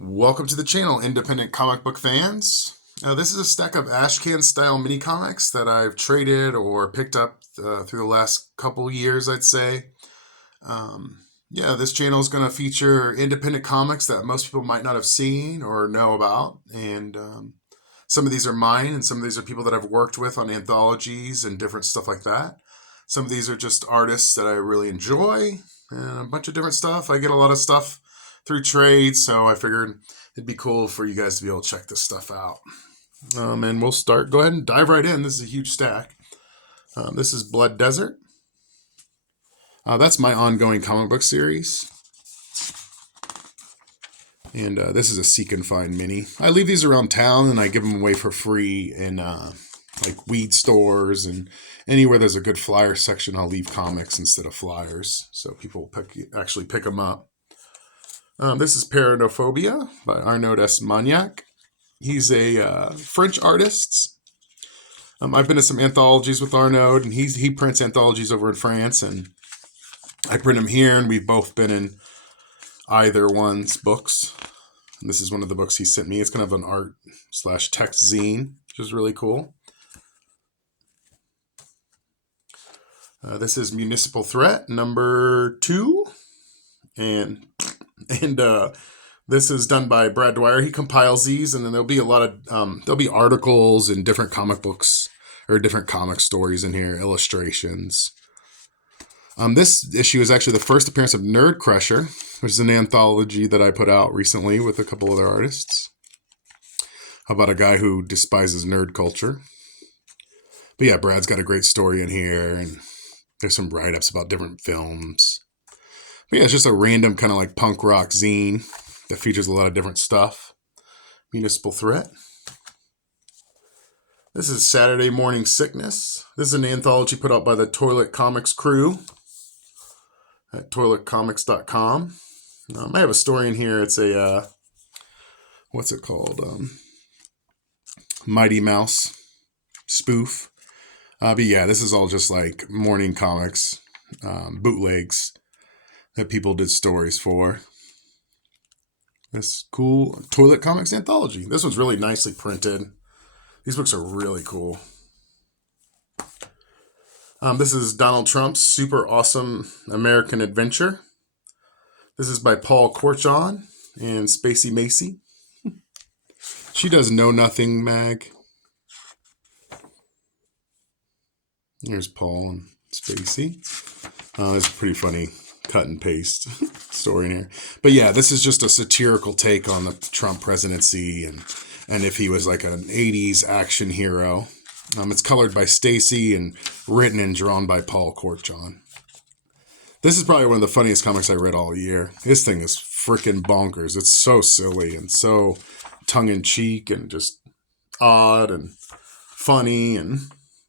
Welcome to the channel, independent comic book fans. This is a stack of ashcan style mini comics that I've traded or picked up through the last couple years, I'd say. This channel is going to feature independent comics that most people might not have seen or know about. And some of these are mine, and some of these are people that I've worked with on anthologies and different stuff like that. Some of these are just artists that I really enjoy, and a bunch of different stuff. I get a lot of stuff through trades, so I figured it'd be cool for you guys to be able to check this stuff out. And we'll go ahead and dive right in. This is a huge stack. This is Blood Desert. That's my ongoing comic book series. And this is a Seek and Find mini. I leave these around town and I give them away for free in like weed stores and anywhere there's a good flyer section. I'll leave comics instead of flyers, so people actually pick them up. This is Paranophobia by Arnaud S. Magnac. He's a French artist. I've been to some anthologies with Arnaud, and he prints anthologies over in France, and I print them here, and we've both been in either one's books. And this is one of the books he sent me. It's kind of an art/text zine, which is really cool. This is Municipal Threat number 2, and this is done by Brad Dwyer. He compiles these, and then there'll be a lot of there'll be articles and different comic books or different comic stories in here, illustrations. This issue is actually the first appearance of Nerd Crusher, which is an anthology that I put out recently with a couple other artists about a guy who despises nerd culture. But yeah, Brad's got a great story in here, and there's some write-ups about different films. But yeah, it's just a random kind of like punk rock zine that features a lot of different stuff. Municipal Threat. This is Saturday Morning Sickness. This is an anthology put out by the Toilet Comics crew at toiletcomics.com. I have a story in here. It's a, what's it called? Mighty Mouse spoof. But yeah, this is all just like morning comics, bootlegs that people did stories for. This cool Toilet Comics anthology. This one's really nicely printed. These books are really cool. This is Donald Trump's Super Awesome American Adventure. This is by Paul Corchon and Spacey Macy. She does Know Nothing mag. Here's Paul and Spacey. It's a pretty funny cut and paste story in here. But yeah, this is just a satirical take on the Trump presidency and if he was like an 80s action hero. It's colored by Stacy and written and drawn by Paul Corchon. This is probably one of the funniest comics I read all year. This thing is freaking bonkers. It's so silly and so tongue-in-cheek and just odd and funny.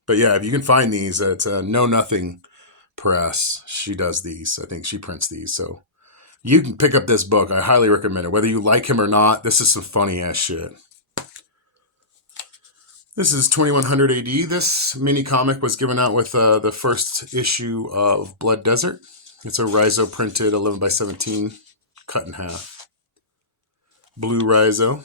But yeah, if you can find these, it's a Know Nothing Press. She does these. I think she prints these. So you can pick up this book. I highly recommend it. Whether you like him or not, this is some funny ass shit. This is 2100 AD. This mini comic was given out with the first issue of Blood Desert. It's a Riso printed 11 by 17, cut in half. Blue Riso.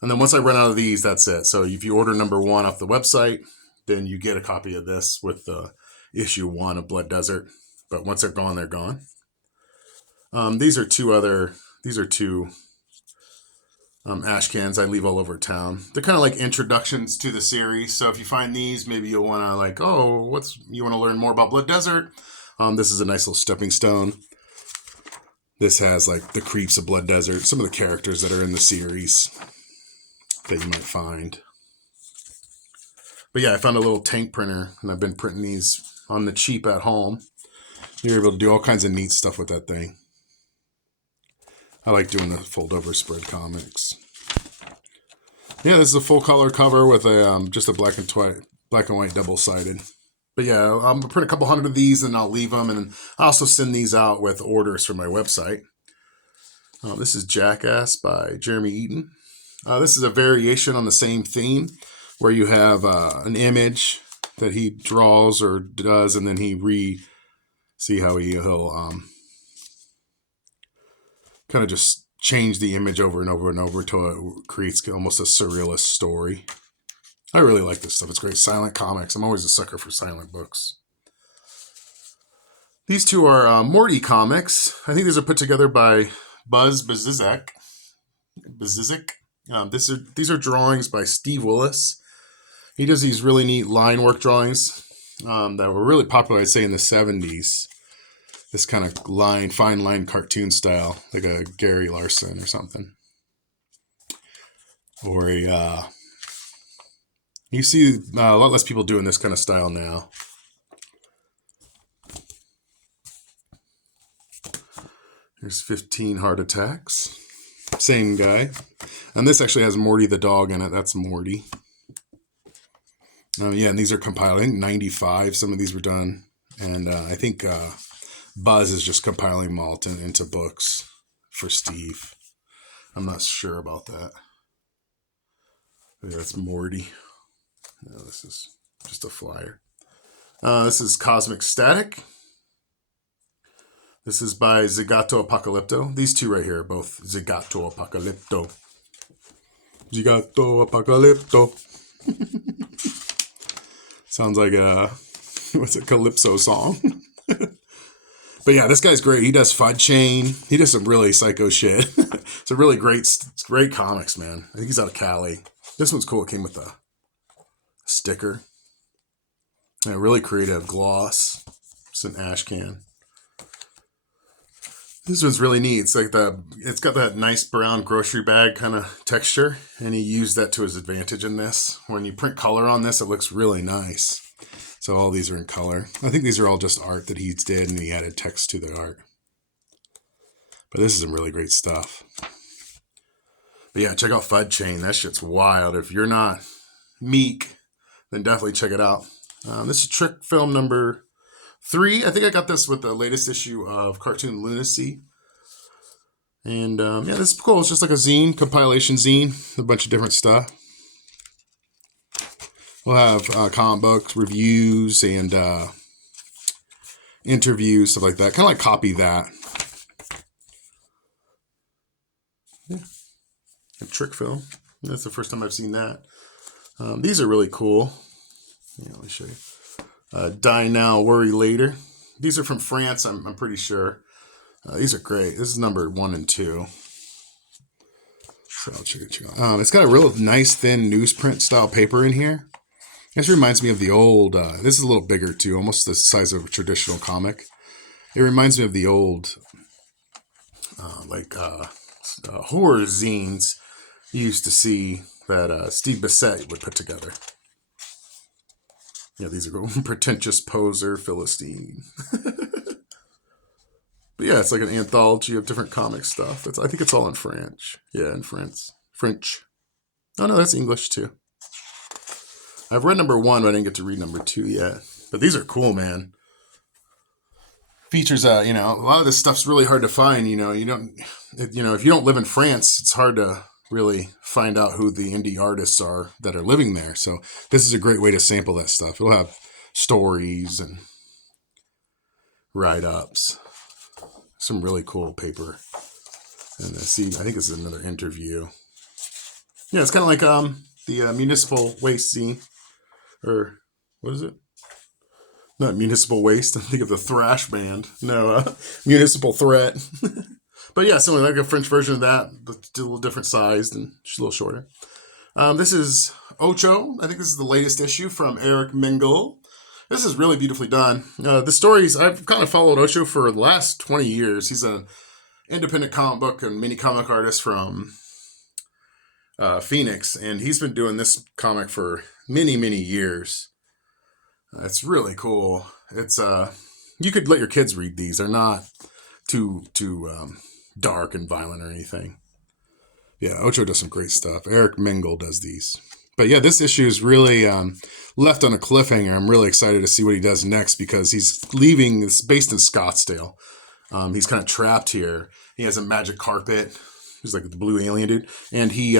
And then once I run out of these, that's it. So if you order number 1 off the website, then you get a copy of this with issue 1 of Blood Desert. But once they're gone, they're gone. These are two ashcans I leave all over town. They're kind of like introductions to the series. So if you find these, maybe you'll want to like, you want to learn more about Blood Desert. This is a nice little stepping stone. This has like the creeps of Blood Desert, some of the characters that are in the series that you might find. But yeah, I found a little tank printer, and I've been printing these on the cheap at home. You're able to do all kinds of neat stuff with that thing. I like doing the fold-over spread comics. Yeah, this is a full color cover with a just a black and white double-sided. But yeah, I'm going to print a couple hundred of these, and I'll leave them. And I also send these out with orders from my website. This is Jackass by Jeremy Eaton. This is a variation on the same theme, where you have an image that he draws or does, and then see how he'll kind of just change the image over and over and over until it creates almost a surrealist story. I really like this stuff. It's great. Silent comics. I'm always a sucker for silent books. These two are Morty comics. I think these are put together by Buzz Bazizek. These are drawings by Steve Willis. He does these really neat line work drawings that were really popular, I'd say, in the 70s. This kind of fine line cartoon style, like a Gary Larson or something. Or you see a lot less people doing this kind of style now. Here's 15 Heart Attacks. Same guy. And this actually has Morty the dog in it. That's Morty. Yeah, and these are compiling. 95, some of these were done. And I think Buzz is just compiling them all into books for Steve. I'm not sure about that. Yeah, that's Morty. No, this is just a flyer. This is Cosmic Static. This is by Zigato Apocalypto. These two right here are both Zigato Apocalypto. Zigato Apocalypto. Sounds like what's a Calypso song? But yeah, this guy's great. He does Fud Chain. He does some really psycho shit. It's a really great comics, man. I think he's out of Cali. This one's cool. It came with a sticker. And a really creative gloss. It's an ash can. This one's really neat. It's got that nice brown grocery bag kind of texture, and he used that to his advantage in this. When you print color on this, it looks really nice. So all these are in color. I think these are all just art that he did, and he added text to the art. But this is some really great stuff. But yeah, check out Fud Chain. That shit's wild. If you're not meek, then definitely check it out. This is trick film number 3. I think I got this with the latest issue of Cartoon Lunacy. And yeah, this is cool. It's just like a zine, compilation zine, a bunch of different stuff. We'll have comic books, reviews, and interviews, stuff like that. Kind of like Copy That. Yeah. A trick film. That's the first time I've seen that. These are really cool. Yeah, let me show you. Die Now, Worry Later. These are from France, I'm pretty sure. These are great. This is number 1 and 2. So I'll check it out. It's got a real nice thin newsprint style paper in here. This reminds me of the old, this is a little bigger too, almost the size of a traditional comic. It reminds me of the old, horror zines you used to see that Steve Bissette would put together. Yeah, these are cool. Pretentious Poser, Philistine. But yeah, it's like an anthology of different comic stuff. I think it's all in French. Yeah, in French. Oh no, that's English too. I've read number 1, but I didn't get to read number 2 yet. But these are cool, man. Features, a lot of this stuff's really hard to find. If you don't live in France, it's hard to really find out who the indie artists are that are living there. So this is a great way to sample that stuff. It'll have stories and write-ups. Some really cool paper. And I think this is another interview. Yeah, it's kind of like the municipal waste scene. Or, what is it? Not Municipal Waste. I think of the thrash band. No, Municipal Threat. But yeah, something like a French version of that, but a little different sized and just a little shorter. This is Ocho. I think this is the latest issue from Eric Mengel. This is really beautifully done. The stories, I've kind of followed Ocho for the last 20 years. He's an independent comic book and mini comic artist from Phoenix, and he's been doing this comic for many, many years. It's really cool. It's you could let your kids read these. They're not too dark and violent or anything. Yeah, Ocho does some great stuff. Eric Mengel does these. But yeah, this issue is really left on a cliffhanger. I'm really excited to see what he does next because he's leaving. It's based in Scottsdale. He's kind of trapped here. He has a magic carpet. He's like the blue alien dude. And he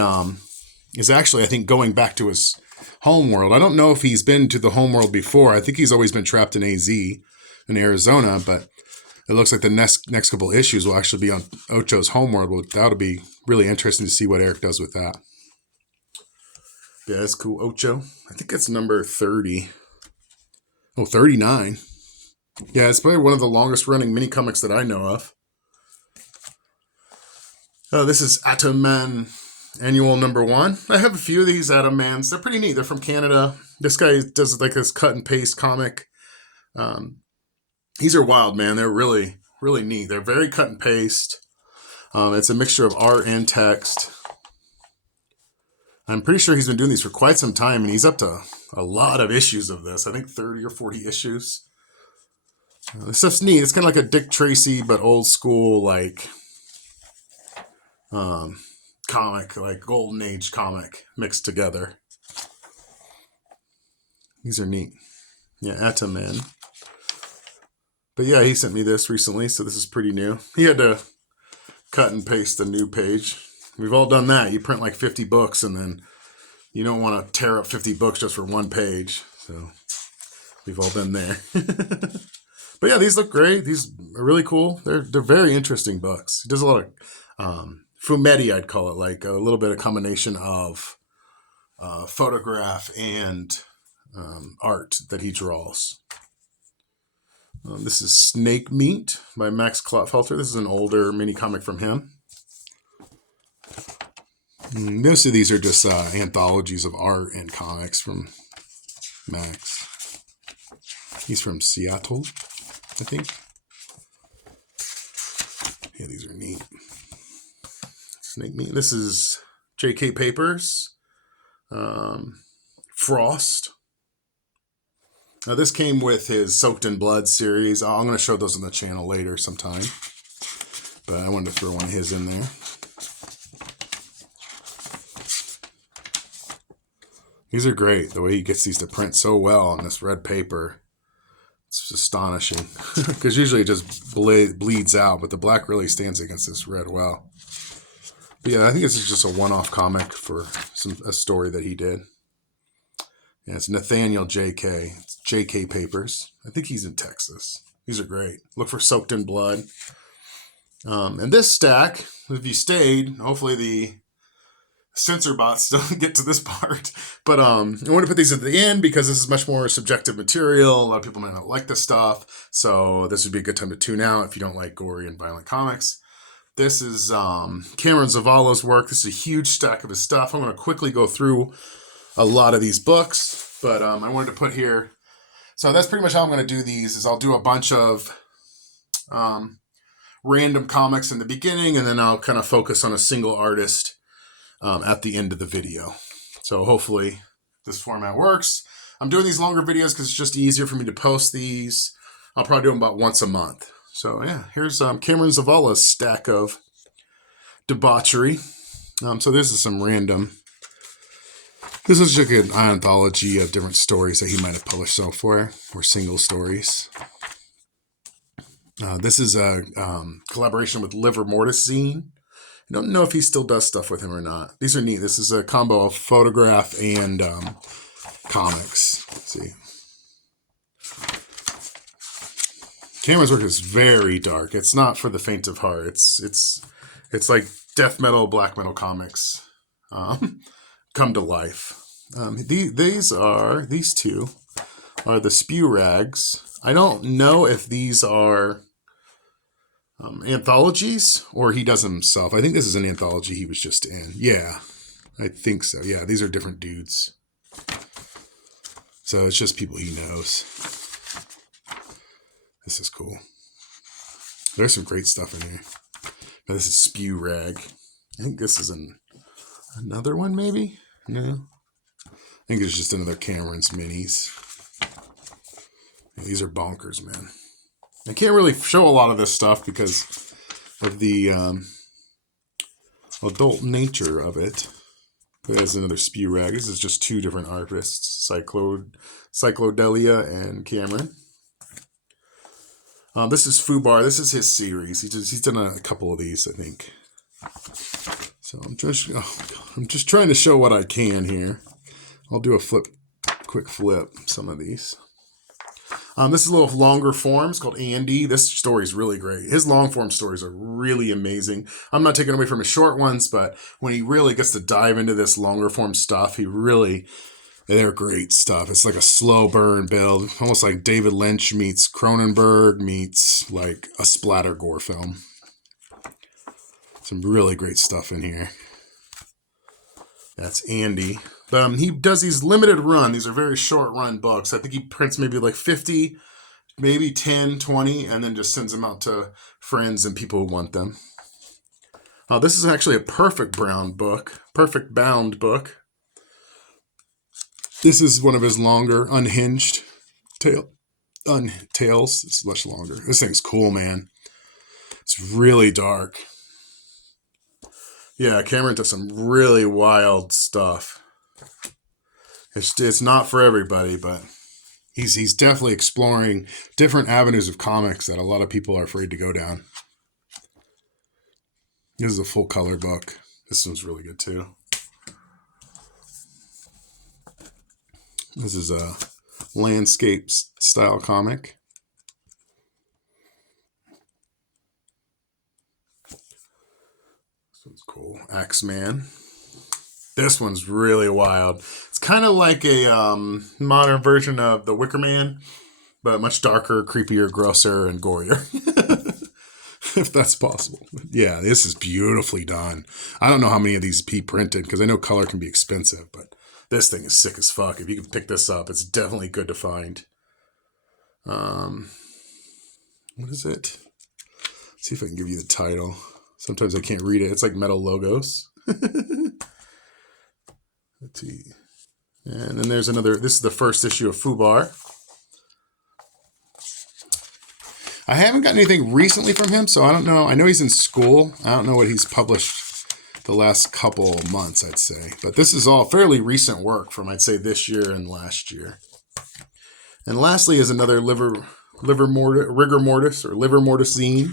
is actually, I think, going back to his home world. I don't know if he's been to the home world before. I think he's always been trapped in AZ in Arizona, but it looks like the next couple issues will actually be on Ocho's homeworld. Well, that'll be really interesting to see what Eric does with that. Yeah, that's cool. Ocho. I think it's number 30. Oh, 39. Yeah, it's probably one of the longest running mini comics that I know of. This is Atom Man Annual number 1. I have a few of these Atom Mans. They're pretty neat. They're from Canada. This guy does like this cut and paste comic. These are wild, man. They're really, really neat. They're very cut and paste. It's a mixture of art and text. I'm pretty sure he's been doing these for quite some time, and he's up to a lot of issues of this. I think 30 or 40 issues. This stuff's neat. It's kind of like a Dick Tracy, but old school, like comic, like golden age comic mixed together. These are neat. Yeah, Atom Man. But yeah, he sent me this recently, so this is pretty new. He had to cut and paste a new page. We've all done that. You print like 50 books, and then you don't want to tear up 50 books just for one page. So we've all been there. But yeah, these look great. These are really cool. They're very interesting books. He does a lot of fumetti, I'd call it, like a little bit of combination of photograph and art that he draws. This is Snake Meat by Max Klotfelter. This is an older mini comic from him. Most of these are just anthologies of art and comics from Max. He's from Seattle, I think. Yeah, these are neat. Snake Meat. This is JK Papers. Frost. Now, this came with his Soaked in Blood series. I'm going to show those on the channel later sometime. But I wanted to throw one of his in there. These are great. The way he gets these to print so well on this red paper. It's astonishing. Because usually it just bleeds out. But the black really stands against this red well. But yeah, I think this is just a one-off comic for a story that he did. Yeah, it's Nathaniel J.K. It's J.K. Papers. I think he's in Texas. These are great. Look for Soaked in Blood. And this stack, if you stayed, hopefully the censor bots don't get to this part. But I want to put these at the end because this is much more subjective material. A lot of people might not like this stuff. So this would be a good time to tune out if you don't like gory and violent comics. This is Cameron Zavala's work. This is a huge stack of his stuff. I'm going to quickly go through a lot of these books, but I wanted to put here. So that's pretty much how I'm going to do these. Is I'll do a bunch of random comics in the beginning, and then I'll kind of focus on a single artist at the end of the video. So hopefully this format works. I'm doing these longer videos because it's just easier for me to post these. I'll probably do them about once a month. So yeah, here's Cameron Zavala's stack of debauchery. So this is some random. This is just an anthology of different stories that he might have published so far, or single stories. This is a collaboration with Liver Mortisine. I don't know if he still does stuff with him or not. These are neat. This is a combo of photograph and comics. Let's see. Cameron's work is very dark. It's not for the faint of heart. It's like death metal, black metal comics come to life. These two are the Spew Rags. I don't know if these are anthologies or he does them himself. I think this is an anthology he was just in. Yeah, I think so. Yeah, these are different dudes. So it's just people he knows. This is cool. There's some great stuff in here. Now, this is Spew Rag. I think this is another one, maybe? No. I think it's just another Cameron's minis. Yeah, these are bonkers, man. I can't really show a lot of this stuff because of the adult nature of it. There's another Spew Rag. This is just two different artists, Cyclodelia and Cameron. This is Fubar. This is his series. He's done a couple of these, I think. So I'm just trying to show what I can here. I'll do a quick flip, some of these. This is a little longer form. It's called Andy. This story is really great. His long form stories are really amazing. I'm not taking away from his short ones, but when he really gets to dive into this longer form stuff, they're great stuff. It's like a slow burn build, almost like David Lynch meets Cronenberg meets like a splatter gore film. Some really great stuff in here. That's Andy. He does these limited run. These are very short run books. I think he prints maybe like 50, maybe 10, 20, and then just sends them out to friends and people who want them. This is actually a perfect bound book. This is one of his longer unhinged tales. It's much longer. This thing's cool, man. It's really dark. Yeah, Cameron does some really wild stuff. It's not for everybody, but he's definitely exploring different avenues of comics that a lot of people are afraid to go down. This is a full color book. This one's really good too. This is a landscape style comic. This one's cool. Axeman. This one's really wild. It's kind of like a modern version of The Wicker Man, but much darker, creepier, grosser, and gorier. If that's possible. Yeah, this is beautifully done. I don't know how many of these he printed because I know color can be expensive, but this thing is sick as fuck. If you can pick this up, it's definitely good to find. What is it? Let's see if I can give you the title. Sometimes I can't read it. It's like metal logos. Let's see. And then there's another. This is the first issue of Fubar. I haven't gotten anything recently from him, so I don't know. I know he's in school. I don't know what he's published the last couple months, I'd say. But this is all fairly recent work from, I'd say, this year and last year. And lastly is another rigor mortis zine.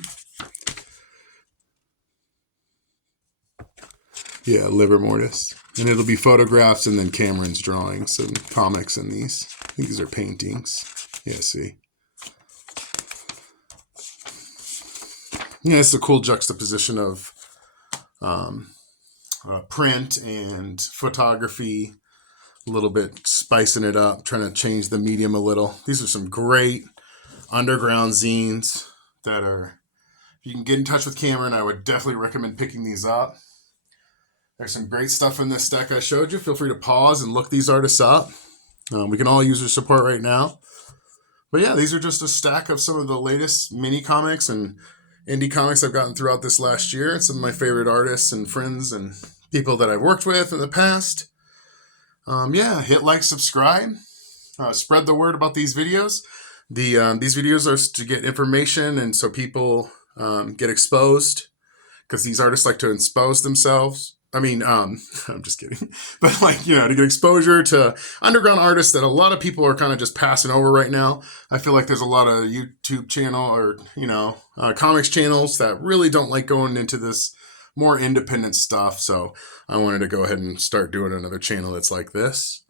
Yeah, liver mortis. And it'll be photographs and then Cameron's drawings and comics in these. I think these are paintings. Yeah, see. Yeah, it's a cool juxtaposition of print and photography, a little bit spicing it up, trying to change the medium a little. These are some great underground zines that are, if you can get in touch with Cameron, I would definitely recommend picking these up. There's some great stuff in this deck I showed you. Feel free to pause and look these artists up. We can all use your support right now. But yeah, these are just a stack of some of the latest mini comics and indie comics I've gotten throughout this last year, and some of my favorite artists and friends and people that I've worked with in the past. Yeah, hit like, subscribe, spread the word about these videos. These videos are to get information, and so people get exposed, because these artists like to expose themselves. I mean, I'm just kidding. But like, to get exposure to underground artists that a lot of people are kind of just passing over right now. I feel like there's a lot of YouTube channel or, comics channels that really don't like going into this more independent stuff. So I wanted to go ahead and start doing another channel that's like this,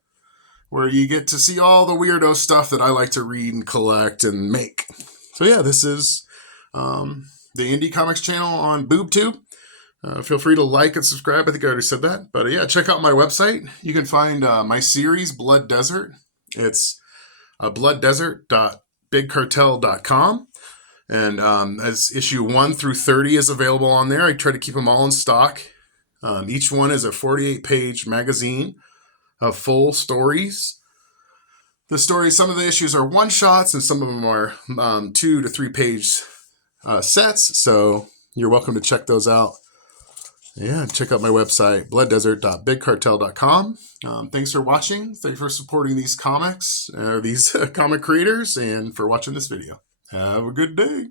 where you get to see all the weirdo stuff that I like to read and collect and make. So yeah, this is the Indie Comics channel on BoobTube. Feel free to like and subscribe. I think I already said that. But yeah, check out my website. You can find my series, Blood Desert. It's blooddesert.bigcartel.com. And as issue 1 through 30 is available on there. I try to keep them all in stock. Each one is a 48-page magazine of full stories. The stories, some of the issues are one-shots, and some of them are 2 to 3 page sets. So you're welcome to check those out. Yeah, check out my website, blooddesert.bigcartel.com. Thanks for watching. Thanks for supporting these comics, these comic creators, and for watching this video. Have a good day.